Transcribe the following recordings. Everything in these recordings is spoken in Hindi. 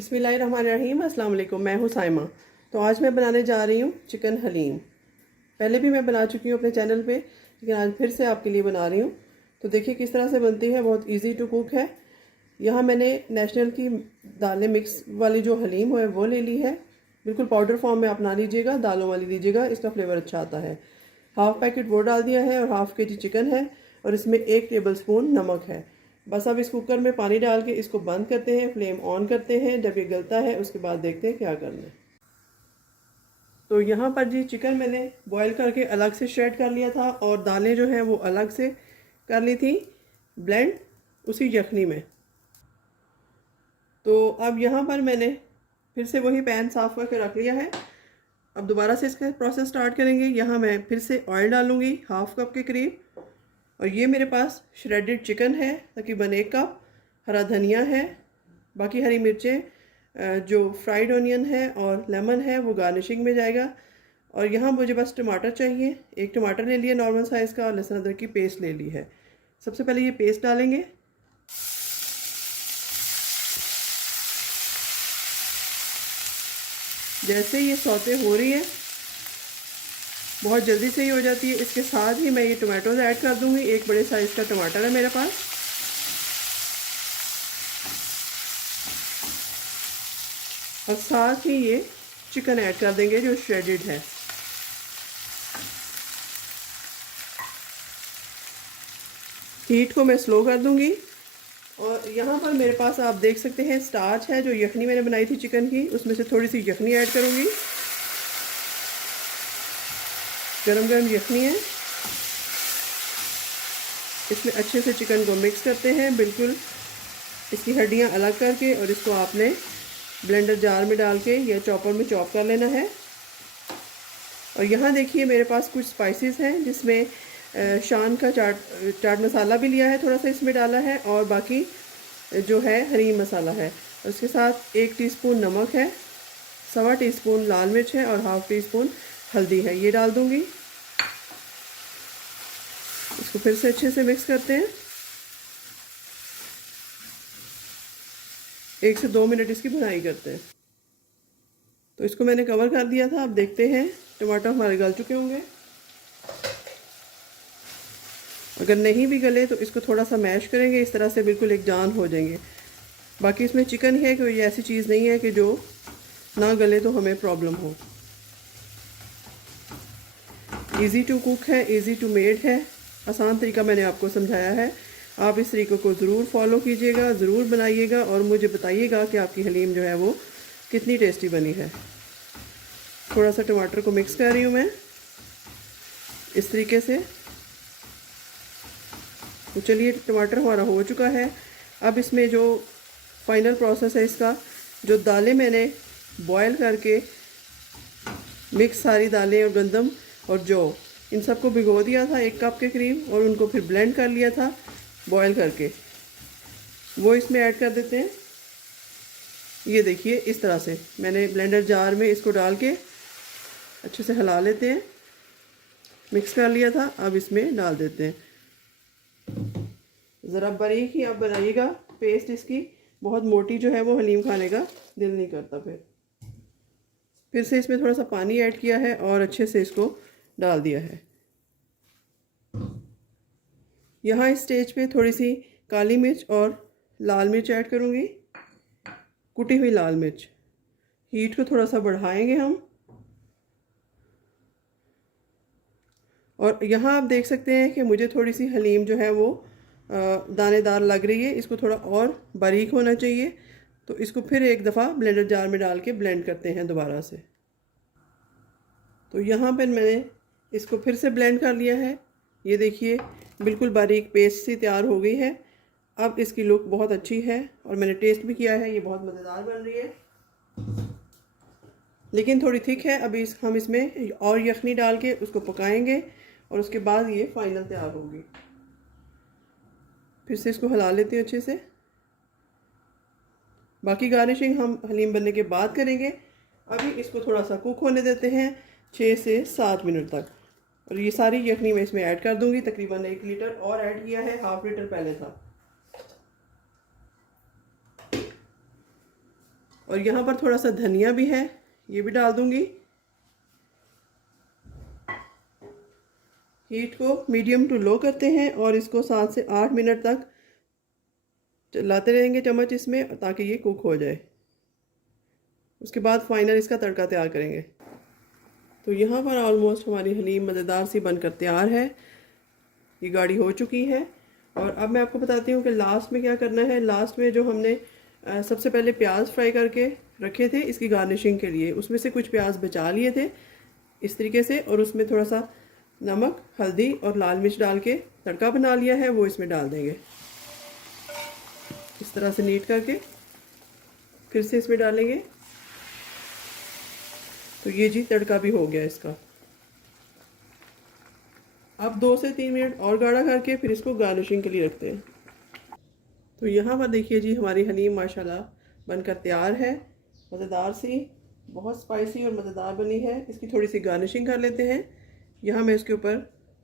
बिस्मिल्लाहिर्रहमानिर्रहीम। अस्सलाम वालेकुम। मैं हूँ साइमा। तो आज मैं बनाने जा रही हूँ चिकन हलीम। पहले भी मैं बना चुकी हूँ अपने चैनल पे, लेकिन आज फिर से आपके लिए बना रही हूँ। तो देखिए किस तरह से बनती है, बहुत इजी टू कुक है। यहाँ मैंने नेशनल की दालें मिक्स वाली जो हलीम है वो ले ली है। बिल्कुल पाउडर फॉर्म में आप ना लीजिएगा, दालों वाली लीजिएगा, इसका फ्लेवर अच्छा आता है। हाफ़ पैकेट वो डाल दिया है और हाफ़ केजी चिकन है और इसमें 1 टेबल स्पून नमक है। बस अब इस कुकर में पानी डाल के इसको बंद करते हैं, फ्लेम ऑन करते हैं। जब ये गलता है उसके बाद देखते हैं क्या करना है। तो यहाँ पर जी चिकन मैंने बॉईल करके अलग से श्रेड कर लिया था और दालें जो हैं वो अलग से कर ली थी ब्लेंड उसी यखनी में। तो अब यहाँ पर मैंने फिर से वही पैन साफ़ करके रख लिया है। अब दोबारा से इसका प्रोसेस स्टार्ट करेंगे। यहाँ मैं फिर से ऑयल डालूँगी हाफ़ कप के करीब। और ये मेरे पास श्रेडेड चिकन है तकरीबन 1 कप, हरा धनिया है, बाकी हरी मिर्चें, जो फ्राइड ऑनियन है और लेमन है वो गार्निशिंग में जाएगा। और यहाँ मुझे बस टमाटर चाहिए, 1 टमाटर ले लिया नॉर्मल साइज़ का और लहसुन अदरक की पेस्ट ले ली है। सबसे पहले ये पेस्ट डालेंगे। जैसे ये सौते हो रही है, बहुत जल्दी से ही हो जाती है, इसके साथ ही मैं ये टमाटोज़ ऐड कर दूंगी। 1 बड़े साइज़ का टमाटर है मेरे पास। और साथ ही ये चिकन ऐड कर देंगे जो श्रेडेड है। हीट को मैं स्लो कर दूंगी। और यहाँ पर मेरे पास आप देख सकते हैं स्टार्च है, जो यखनी मैंने बनाई थी चिकन की, उसमें से थोड़ी सी यखनी ऐड करूँगी। गरम गरम यखनी है, इसमें अच्छे से चिकन को मिक्स करते हैं, बिल्कुल इसकी हड्डियाँ अलग करके। और इसको आपने ब्लेंडर जार में डाल के या चॉपर में चॉप कर लेना है। और यहाँ देखिए मेरे पास कुछ स्पाइसेस हैं, जिसमें शान का चाट मसाला भी लिया है, थोड़ा सा इसमें डाला है, और बाकी जो है हरी मसाला है। और उसके साथ 1 टीस्पून नमक है, 1.25 टीस्पून लाल मिर्च है और हाफ़ टी स्पून हल्दी है, ये डाल दूँगी। इसको फिर से अच्छे से मिक्स करते हैं। 1 से 2 मिनट इसकी भुनाई करते हैं। तो इसको मैंने कवर कर दिया था। अब देखते हैं टमाटर हमारे गल चुके होंगे। अगर नहीं भी गले तो इसको थोड़ा सा मैश करेंगे, इस तरह से बिल्कुल एक जान हो जाएंगे। बाकी इसमें चिकन है, कोई ऐसी चीज़ नहीं है कि जो ना गले तो हमें प्रॉब्लम हो। इजी टू कुक है, इजी टू मेड है, आसान तरीका मैंने आपको समझाया है। आप इस तरीके को ज़रूर फॉलो कीजिएगा, ज़रूर बनाइएगा और मुझे बताइएगा कि आपकी हलीम जो है वो कितनी टेस्टी बनी है। थोड़ा सा टमाटर को मिक्स कर रही हूँ मैं इस तरीके से। तो चलिए टमाटर हमारा हो चुका है। अब इसमें जो फाइनल प्रोसेस है इसका, जो दालें मैंने बॉयल करके मिक्स सारी दालें और गंदम और जौ इन सबको भिगो दिया था 1 कप के करीब, और उनको फिर ब्लेंड कर लिया था बॉयल करके, वो इसमें ऐड कर देते हैं। ये देखिए इस तरह से मैंने ब्लेंडर जार में इसको डाल के अच्छे से हिला लेते हैं, मिक्स कर लिया था। अब इसमें डाल देते हैं। ज़रा बारीक ही आप बनाइएगा पेस्ट इसकी, बहुत मोटी जो है वो हलीम खाने का दिल नहीं करता। फिर से इसमें थोड़ा सा पानी ऐड किया है और अच्छे से इसको डाल दिया है। यहाँ इस स्टेज पे थोड़ी सी काली मिर्च और लाल मिर्च ऐड करूँगी, कुटी हुई लाल मिर्च। हीट को थोड़ा सा बढ़ाएंगे हम। और यहाँ आप देख सकते हैं कि मुझे थोड़ी सी हलीम जो है वो दानेदार लग रही है, इसको थोड़ा और बारीक होना चाहिए। तो इसको फिर एक दफ़ा ब्लेंडर जार में डाल के ब्लेंड करते हैं दोबारा से। तो यहाँ पर मैंने इसको फिर से ब्लेंड कर लिया है। ये देखिए बिल्कुल बारीक पेस्ट सी तैयार हो गई है। अब इसकी लुक बहुत अच्छी है और मैंने टेस्ट भी किया है, ये बहुत मज़ेदार बन रही है, लेकिन थोड़ी थिक है। अभी हम इसमें और यखनी डाल के उसको पकाएंगे और उसके बाद ये फाइनल तैयार होगी। फिर से इसको हिला लेते हैं अच्छे से। बाकी गार्निशिंग हम हलीम बनने के बाद करेंगे। अभी इसको थोड़ा सा कुक होने देते हैं 6 से 7 मिनट तक। और ये सारी यखनी मैं इसमें ऐड कर दूंगी। तकरीबन 1 लीटर और ऐड किया है, हाफ लीटर पहले था। और यहाँ पर थोड़ा सा धनिया भी है, ये भी डाल दूँगी। हीट को मीडियम टू लो करते हैं और इसको 7 से 8 मिनट तक चलाते रहेंगे चम्मच इसमें, ताकि ये कुक हो जाए। उसके बाद फाइनल इसका तड़का तैयार करेंगे। तो यहाँ पर ऑलमोस्ट हमारी हलीम मज़ेदार सी बनकर तैयार है, ये गाढ़ी हो चुकी है। और अब मैं आपको बताती हूँ कि लास्ट में क्या करना है। लास्ट में जो हमने सबसे पहले प्याज फ्राई करके रखे थे इसकी गार्निशिंग के लिए, उसमें से कुछ प्याज बचा लिए थे इस तरीके से, और उसमें थोड़ा सा नमक, हल्दी और लाल मिर्च डाल के तड़का बना लिया है, वो इसमें डाल देंगे। इस तरह से नीट करके फिर से इसमें डालेंगे। तो ये जी तड़का भी हो गया इसका। अब 2 से 3 मिनट और गाढ़ा करके फिर इसको गार्निशिंग के लिए रखते हैं। तो यहाँ पर देखिए जी हमारी हलीम माशाल्लाह बनकर तैयार है, मज़ेदार सी, बहुत स्पाइसी और मज़ेदार बनी है। इसकी थोड़ी सी गार्निशिंग कर लेते हैं। यहाँ मैं इसके ऊपर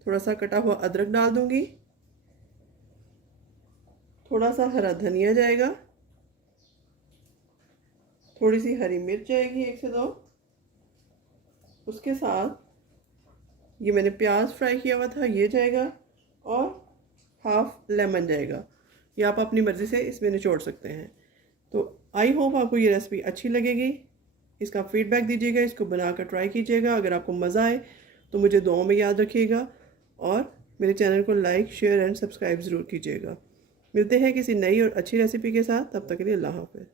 थोड़ा सा कटा हुआ अदरक डाल दूँगी, थोड़ा सा हरा धनिया जाएगा, थोड़ी सी हरी मिर्च जाएगी 1 से 2, उसके साथ ये मैंने प्याज फ्राई किया हुआ था ये जाएगा, और हाफ लेमन जाएगा। ये आप अपनी मर्ज़ी से इसमें निचोड़ सकते हैं। तो आई होप आपको ये रेसिपी अच्छी लगेगी। इसका फीडबैक दीजिएगा, इसको बनाकर ट्राई कीजिएगा। अगर आपको मज़ा आए तो मुझे दुआओं में याद रखिएगा, और मेरे चैनल को लाइक, शेयर एंड सब्सक्राइब ज़रूर कीजिएगा। मिलते हैं किसी नई और अच्छी रेसिपी के साथ, तब तक के लिए अल्लाह हाफ़िज़।